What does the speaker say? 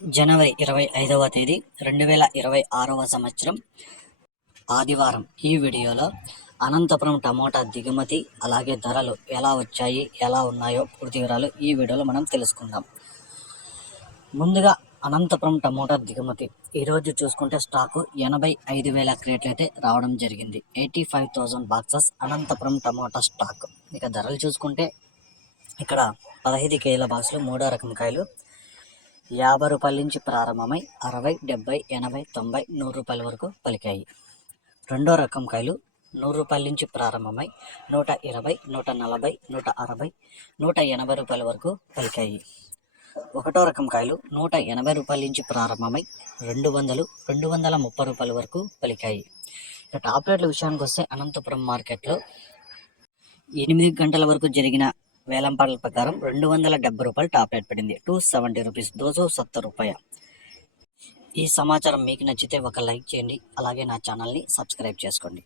జనవరి ఇరవై ఐదవ తేదీ రెండు వేల ఇరవై ఆరవ సంవత్సరం ఆదివారం. ఈ వీడియోలో అనంతపురం టమోటా దిగుమతి అలాగే ధరలు ఎలా వచ్చాయి ఎలా ఉన్నాయో పూర్తి వివరాలు ఈ వీడియోలో మనం తెలుసుకుందాం. ముందుగా అనంతపురం టమోటా దిగుమతి. ఈరోజు చూసుకుంటే స్టాకు ఎనభై ఐదు వేల క్రేట్లు అయితే రావడం జరిగింది. Eighty five thousand boxes Anantapuram tomato stock. ఇక ధరలు చూసుకుంటే ఇక్కడ పదహైదు కేజీల బాక్సులు మూడో రకం కాయలు యాభై రూపాయల నుంచి ప్రారంభమై అరవై డెబ్బై ఎనభై తొంభై నూరు రూపాయల వరకు పలికాయి. రెండో రకం కాయలు నూరు రూపాయల నుంచి ప్రారంభమై నూట ఇరవై నూట నలభై నూట అరవై నూట ఎనభై రూపాయల వరకు పలికాయి. ఒకటో రకం కాయలు నూట ఎనభై రూపాయల నుంచి ప్రారంభమై రెండు వందలు రెండు వందల ముప్పై రూపాయల వరకు పలికాయి. ఇక టాప్ రేట్ల విషయానికి వస్తే అనంతపురం మార్కెట్లో ఎనిమిది గంటల వరకు జరిగిన వేలంపాటల ప్రకారం రెండు వందల డెబ్బై రూపాయలు టాప్ రేట్ పడింది. టూ సెవెంటీ రూపీస్ దోసో సత్తర్ రూపాయ. ఈ సమాచారం మీకు నచ్చితే ఒక లైక్ చేయండి. అలాగే నా ఛానల్ని సబ్స్క్రైబ్ చేసుకోండి.